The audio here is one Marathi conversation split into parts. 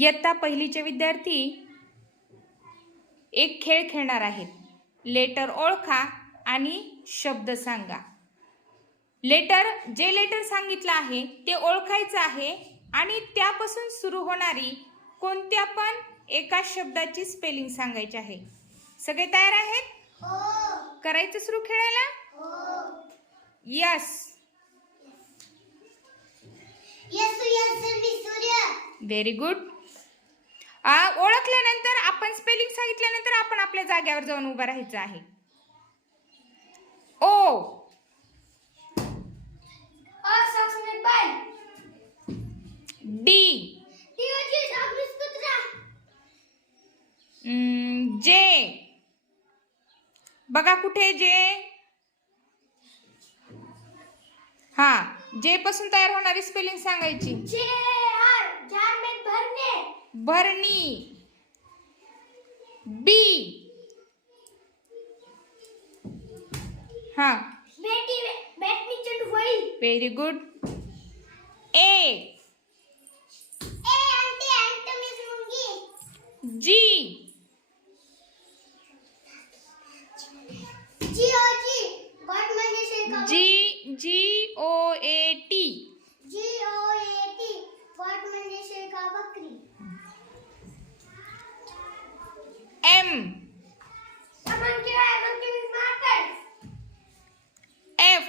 इयत्ता पहिलीचे विद्यार्थी एक खेळ खेळणार आहेत. लेटर ओळखा आणि शब्द सांगा. लेटर जे लेटर सांगितलं आहे ते ओळखायचं आहे आणि त्यापासून सुरू होणारी कोणत्या पण एका शब्दाची स्पेलिंग सांगायची आहे. सगळे तयार आहेत? करायचं सुरू खेळायला? यस व्हेरी गुड ओळखल्यानंतर आपण स्पेलिंग सांगितल्यानंतर आपण आपल्या जाग्यावर जाऊन उभं राहायचं आहे. ओ. डी. जे. बघा कुठे जे? हा जे पासून तयार होणारी स्पेलिंग सांगायची. भरणी बी हा. Very good A G G O A T M F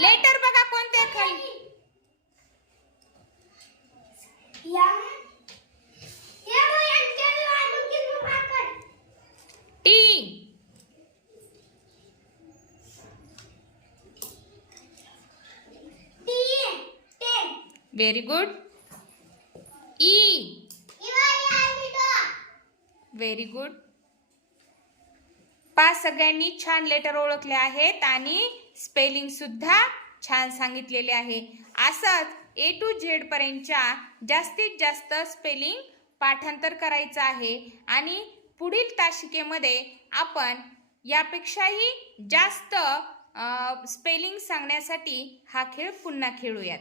letter बघा कोणते खाली. T. Very good E very good पाच सगळ्यांनी छान लेटर ओळखले आहेत आणि स्पेलिंग सुद्धा छान सांगितलेले आहे. असंच ए टू झेड पर्यंतच्या जास्तीत जास्त स्पेलिंग पाठांतर करायचं आहे आणि पुढील तासिकेमध्ये आपण यापेक्षाही जास्त स्पेलिंग सांगण्यासाठी हा खेळ पुन्हा खेळूयात.